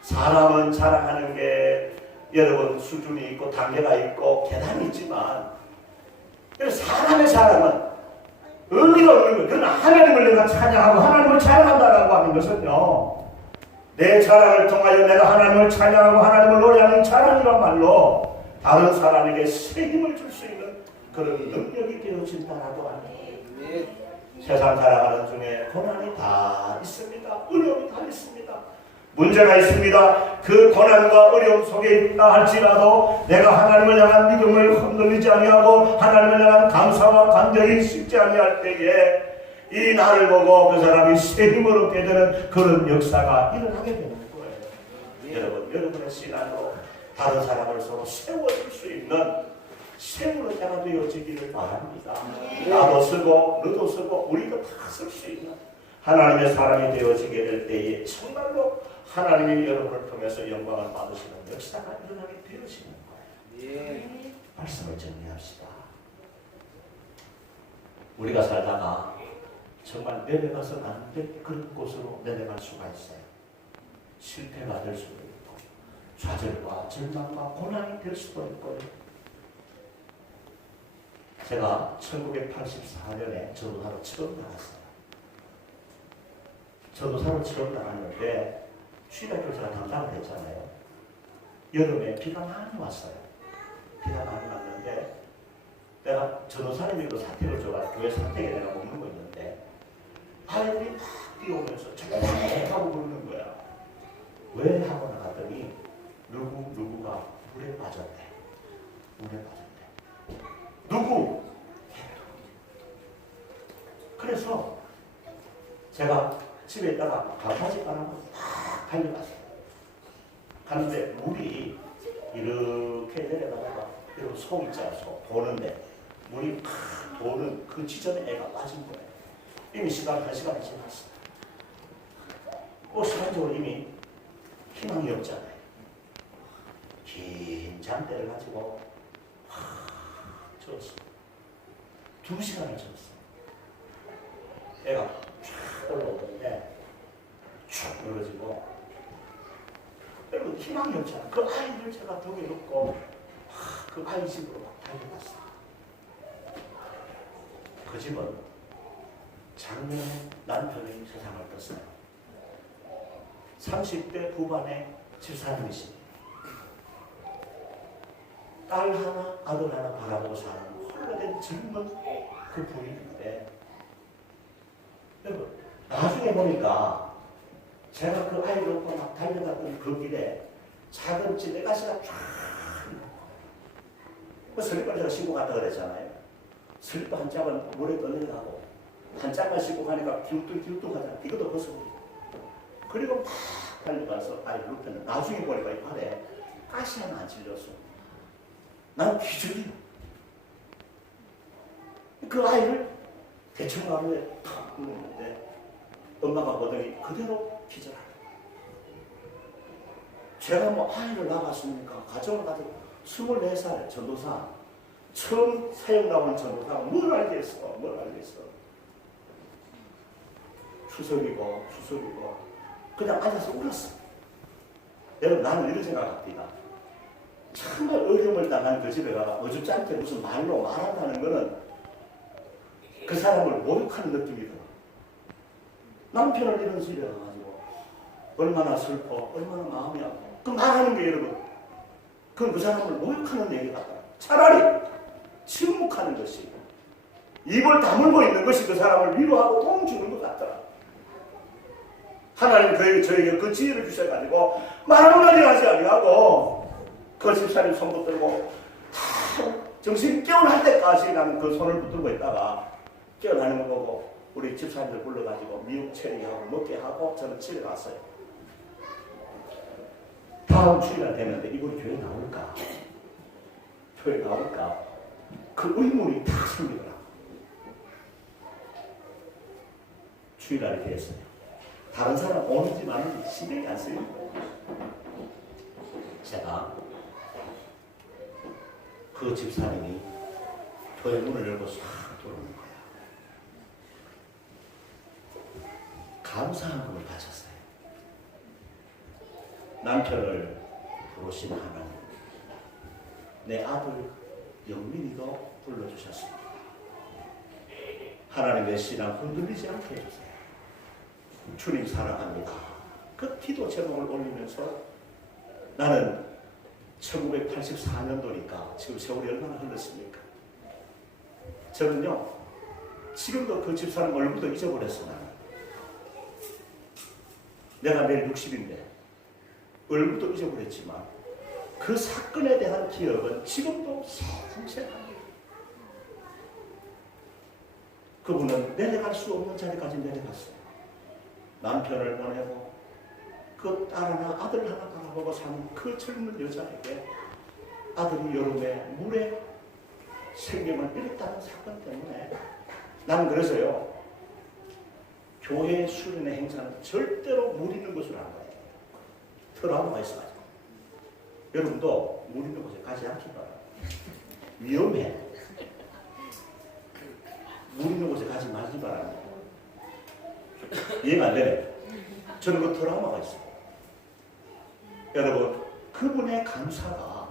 사람은 자랑하는 게 여러분 수준이 있고 단계가 있고 계단이 있지만 사람의 자랑은 의미가 없는 거예요. 그러나 하나님을 내가 찬양하고 하나님을 자랑한다라고 하는 것은요. 내 자랑을 통하여 내가 하나님을 찬양하고 하나님을 노래하는 자랑이란 말로 다른 사람에게 새 힘을 줄 수 있는 그런 능력이 되어진다라고 하는 거예요. 세상 살아가는 중에 고난이 다 있습니다. 어려움이 다 있습니다. 문제가 있습니다. 그 고난과 어려움 속에 있다 할지라도 내가 하나님을 향한 믿음을 흔들리지 아니하고 하나님을 향한 감사와 감격이 식지 아니할 때에 이 나를 보고 그 사람이 새 힘을 얻게 되는 그런 역사가 일어나게 되는 거예요. 여러분의 신앙으로 다른 사람을 서로 세워줄 수 있는 세우는 자가 되어지기를 바랍니다. 나도 쓰고 너도 쓰고 우리도 다 쓸 수 있는 하나님의 사람이 되어지게 될 때에 정말로 하나님이 여러분을 통해서 영광을 받으시는 역사가 일어나게 되어지는 거예요. 말씀을 정리합시다. 우리가 살다가 정말 내려가서는 안 될 그런 곳으로 내려갈 수가 있어요. 실패가 될 수도 있고 좌절과 절망과 고난이 될 수도 있고요. 제가 1984년에 전도사로 처음 나갔어요. 전도사로 처음 나갔는데 취임학교 제가 담당을 했잖아요. 여름에 비가 많이 왔어요. 비가 많이 왔는데 내가 전도사님이고 사택을 줘가지고 교회 사택에 내가 먹는 거 있는데 아이들이 막 뛰어오면서 쫙 하고 부르는 거야. 왜 물에 빠졌대. 누구? 그래서 제가 집에 있다가 반바지 바람을 탁 달려갔어요. 가는데 물이 이렇게 내려가다가 이런 속 있잖아, 속 도는데 물이 팍 도는 그 지점에 애가 빠진 거예요. 이미 시간 1시간이 지났어. 시간적으로 이미 희망이 없잖아요. 긴 잠대를 가지고 확 젖었어. 2시간을 젖었어. 애가 쫙 올라오는데 쭉 늘어지고 여러분 희망이 없잖아. 그 아이를 제가 벽에 놓고 그 아이 집으로 막 달려갔어. 그 집은 작년에 남편이 세상을 떴어요. 30대 후반의 집사님이십니다. 딸 하나, 아들 하나 바라보고 사는 홀로 된 젊은 그 부인인데, 여러분, 나중에 보니까 제가 그 아이를 놓고 막 달려갔던 그 길에 작은 찌레가시가 쫙, 그 슬리퍼를 제가 신고 갔다 그랬잖아요. 슬리퍼 한 짝은 물에 떠내려가고, 한 짝만 신고 가니까 기우뚱하잖아. 이것도 벗어버리고. 그리고 막 달려가서 아이를 눕혔는데, 나중에 보니까 이 발에 가시 하나 안 찔렸어. 난 기절이야. 그 아이를 대청마루에 탁 누웠는데 엄마가 보더니 그대로 기절하네. 제가 뭐 아이를 낳았으니까 가정을 가지고 24살 전도사, 처음 사역 나온 전도사가 뭘 알겠어. 추석이고 그냥 앉아서 울었어. 여러분, 나는 이런 생각합니다. 정말 어려움을 당한 그 집에 가가 어줍잖게 무슨 말로 말한다는 거는 그 사람을 모욕하는 느낌이 들어. 남편을 이런 집에 가가지고 얼마나 슬퍼, 얼마나 마음이 아파. 그 말하는 게 여러분, 그건 그 사람을 모욕하는 얘기 같다. 차라리 침묵하는 것이, 입을 다물고 있는 것이 그 사람을 위로하고 도움 주는 것 같더라. 하나님 저에게 그 지혜를 주셔가지고 말하는 하지 아니하고 그 집사님 손 붙들고 다 정신 깨어날 때까지 나는 그 손을 붙들고 있다가 깨어나는 거 보고 우리 집사님들 불러가지고 미국 체리하고 먹게 하고 저는 집에 갔어요. 다음 주일날 되는데 이분이 교회 나올까? 그 의문이 다 생기더라. 주일날이 됐어요. 다른 사람 오는지 마는지 신경이 안 쓰이는 거예요. 제가 그 집사님이 교회 문을 열고 싹 들어오는 거야. 감사함을 바쳤어요. 남편을 부르신 하나님, 내 아들 영민이도 불러주셨습니다. 하나님의 신앙 흔들리지 않게 해주세요. 주님 사랑합니다. 그 기도 제목을 올리면서 나는 1984년도니까 지금 세월이 얼마나 흘렀습니까? 저는요, 지금도 그 집사람 얼굴도 잊어버렸어. 나는. 내가 내일 60인데 얼굴도 잊어버렸지만 그 사건에 대한 기억은 지금도 생생합니다. 그분은 내려갈 수 없는 자리까지 내려갔어요. 남편을 보내고 그 딸 하나, 아들 하나 바라보고 사는 그 젊은 여자에게 아들이 여름에 물에 생명을 잃었다는 사건 때문에 나는 그래서요, 교회 수련회 행사는 절대로 물 있는 곳으로 안 가요. 트라우마가 있어가지고. 여러분도 물 있는 곳에 가지 않기 바랍니다. 위험해. 물 있는 곳에 가지 말기 바랍니다. 이해가 안 되네. 저는 그 트라우마가 있어요. 여러분, 그분의 감사가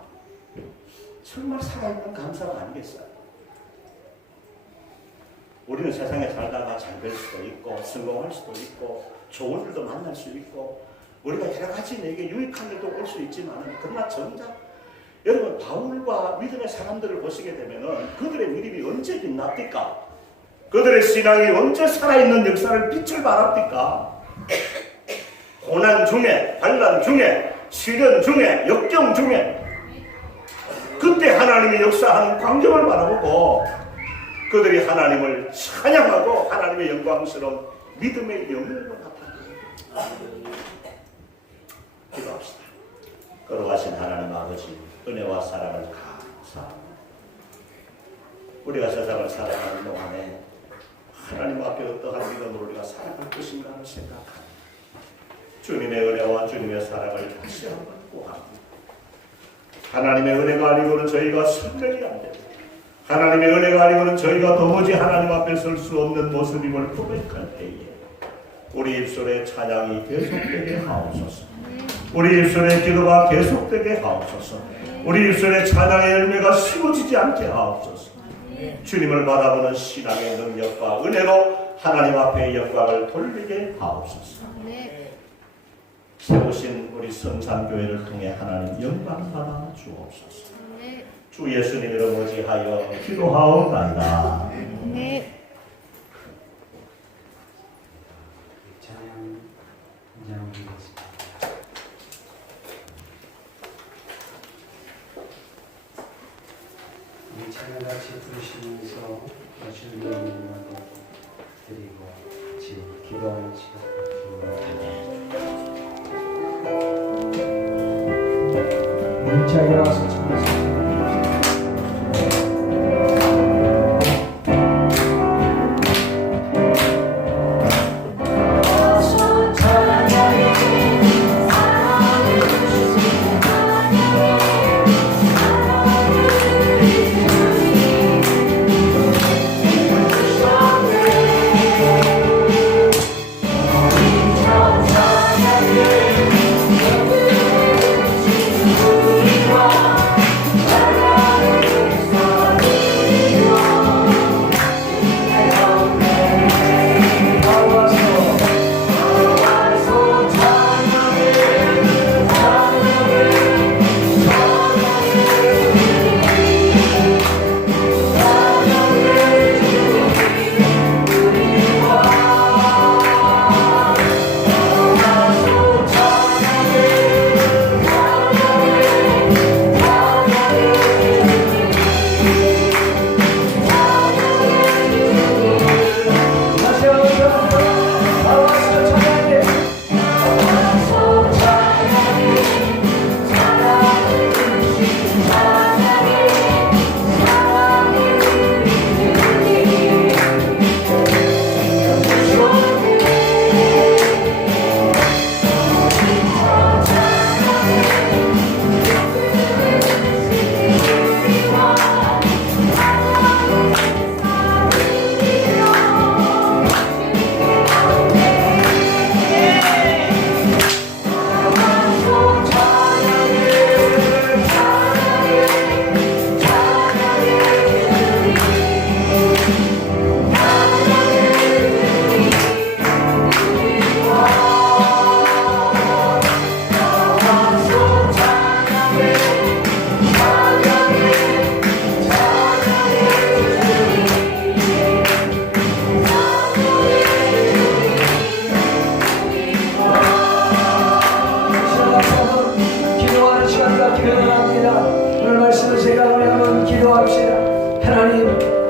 정말 살아있는 감사가 아니겠어요? 우리는 세상에 살다가 잘 될 수도 있고 성공할 수도 있고 좋은 일도 만날 수 있고 우리가 여러 가지 내게 유익한 일도 올 수 있지만, 그러나 정작 여러분, 바울과 믿음의 사람들을 보시게 되면 그들의 믿음이 언제 빛납니까? 그들의 신앙이 언제 살아있는 역사를 빛을 발합니까? 고난 중에, 반란 중에, 시련 중에, 역경 중에, 그 그때 하나님의 역사하는 광경을 바라보고 그들이 하나님을 찬양하고 하나님의 영광스러운 믿음의 영광을 나타냅니다. 기도합시다. 걸어가신 하나님 아버지 은혜와 사랑을 감사합니다. 우리가 세상을 살아가는 동안에 하나님 앞에 어떠한 믿음으로 우리가 살아갈 것인가를 생각합니다. 주님의 은혜와 주님의 사랑을 다시 한번 구합니다. 하나님의 은혜가 아니고는 저희가 설명이 안 됩니다. 하나님의 은혜가 아니고는 저희가 도무지 하나님 앞에 설 수 없는 모습임을 고백할 때에 우리 입술의 찬양이 계속되게 하옵소서. 우리 입술의 기도가 계속되게 하옵소서. 우리 입술의 찬양의 열매가 식어지지 않게 하옵소서. 주님을 바라보는 신앙의 능력과 은혜로 하나님 앞에 영광을 돌리게 하옵소서. 세우신 우리 성산교회를 통해 하나님 영광 받아 주옵소서. 주 예수님 이름 의지하여 기도하옵나이다. 우리 찬양같이 부르시면서 주님의 이름으로 드리고 같이 기도하는 시간 문자 일어나서 찬양하세요.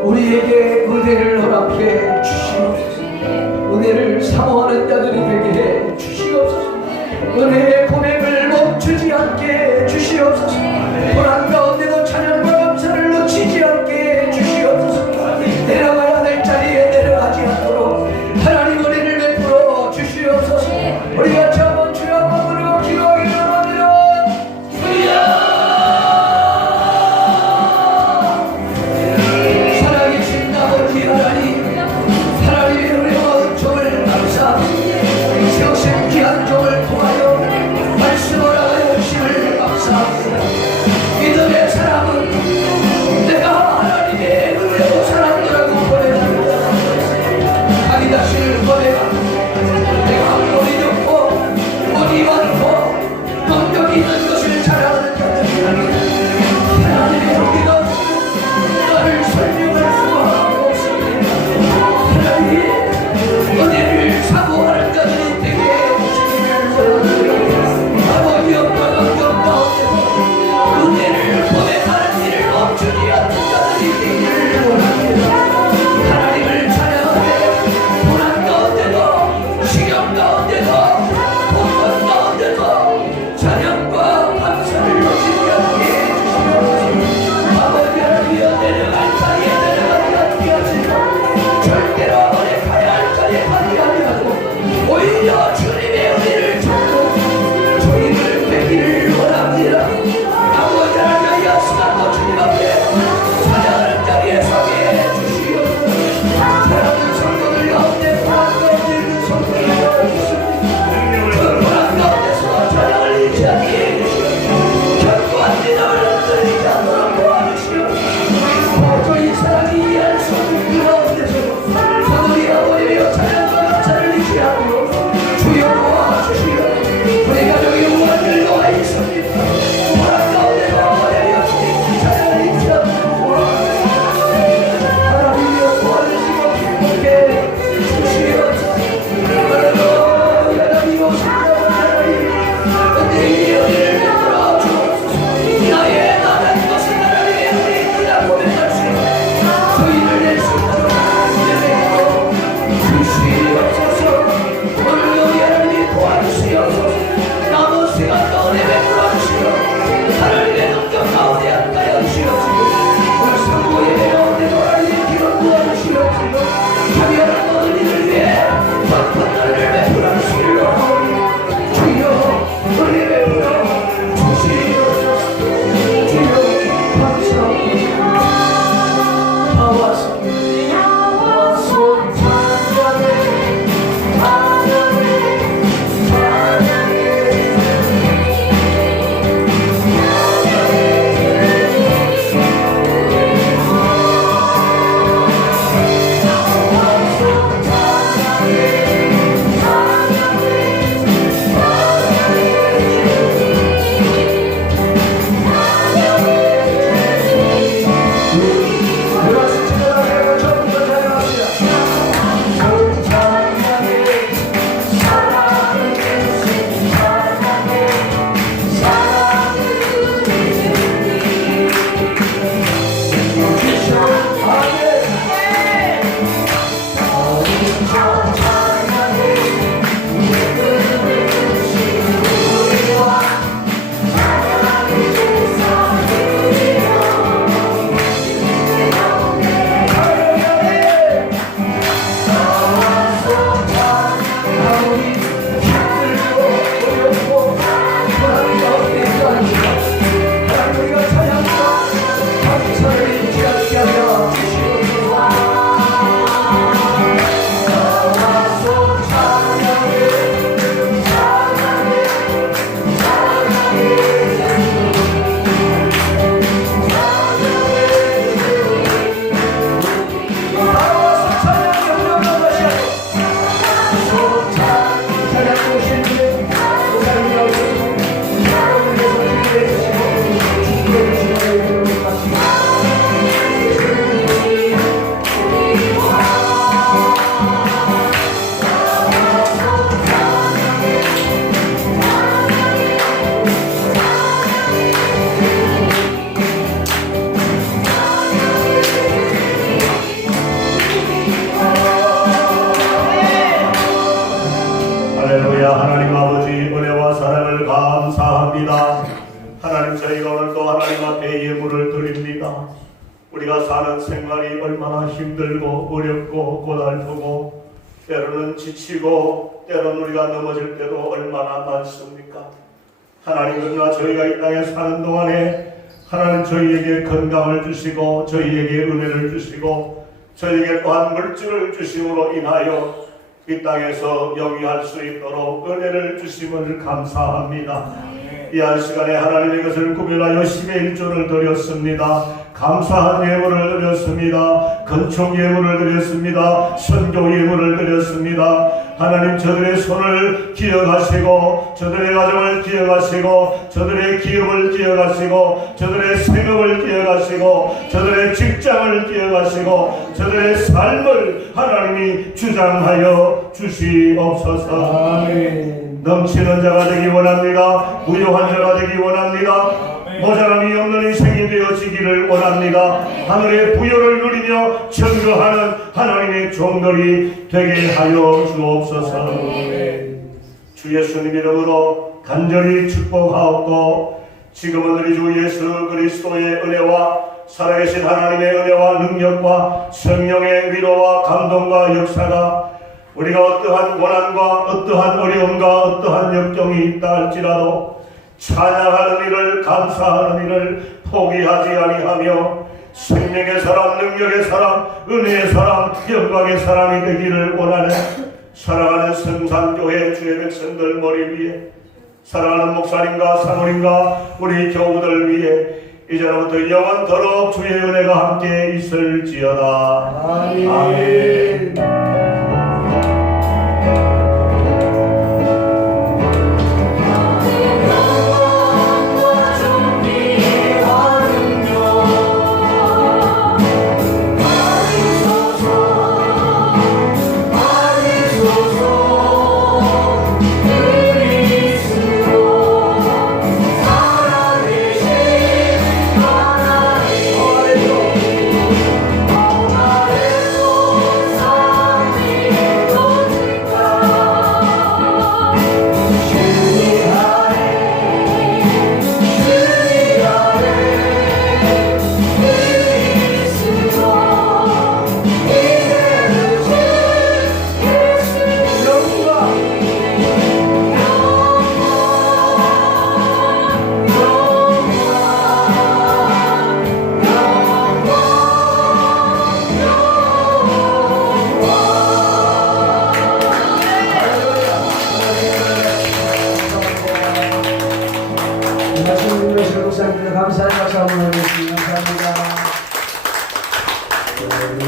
우리에게 은혜를 허락해 주시옵소서. 은혜를 사모하는 자들이 되게 해 주시옵소서. 은혜의 고백을 멈추지 않게 해 주시옵소서. 고난 가운데도 찬양과 감사를 놓치지 않게 해 주시옵소서. 내려가야 될 자리에 내려가지 않도록 하나님 은혜를 베풀어 주시옵소서. 우리 같이 한번 주여 한번 부르고 기도하기 원합니다. 하나님의 은혜와 은총을 감사합니다. 세우신 귀한 종을 통하여 말씀을 하여 주심을 감사합니다. 우리가 사는 생활이 얼마나 힘들고 어렵고 고달프고 때로는 지치고 때로는 우리가 넘어질 때도 얼마나 많습니까? 하나님, 그러나 저희가 이 땅에 사는 동안에 하나님 저희에게 건강을 주시고 저희에게 은혜를 주시고 저희에게 또한 물질을 주심으로 인하여 이 땅에서 영위할 수 있도록 은혜를 주심을 감사합니다. 이 한 시간에 하나님의 것을 구별하여 10의 1조를 드렸습니다. 감사한 예물을 드렸습니다. 건축 예물을 드렸습니다. 선교 예물을 드렸습니다. 하나님, 저들의 손을 기억하시고 저들의 가정을 기억하시고 저들의 기업을 기억하시고 저들의 생업을 기억하시고 저들의 직장을 기억하시고 저들의 삶을 하나님이 주장하여 주시옵소서. 아멘. 넘치는 자가 되기 원합니다. 부유한 자가 되기 원합니다. 모자람이 없는 인생이 되어지기를 원합니다. 하늘의 부여를 누리며 증거하는 하나님의 종들이 되게 하여 주옵소서. 주 예수님 이름으로 간절히 축복하옵고, 지금은 우리 주 예수 그리스도의 은혜와 살아계신 하나님의 은혜와 능력과 성령의 위로와 감동과 역사가 우리가 어떠한 고난과 어떠한 어려움과 어떠한 역경이 있다 할지라도 찬양하는 일을, 감사하는 일을 포기하지 아니하며 생명의 사람, 능력의 사람, 은혜의 사람, 영광의 사람이 되기를 원하는 사랑하는 성산교회 주의 백성들 머리 위에, 사랑하는 목사님과 사모님과 우리 교우들 위에 이제부터 영원토록 주의 은혜가 함께 있을지어다. 아멘. 아멘. 감사의 박수 한번 하겠습니다. 감사합니다.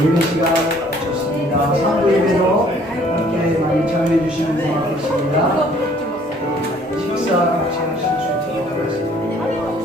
예배 시간 좋습니다. 3부 예배도 함께 많이 참여해 주시면 고맙겠습니다. 식사 같이 하실 수 있도록 하겠습니다.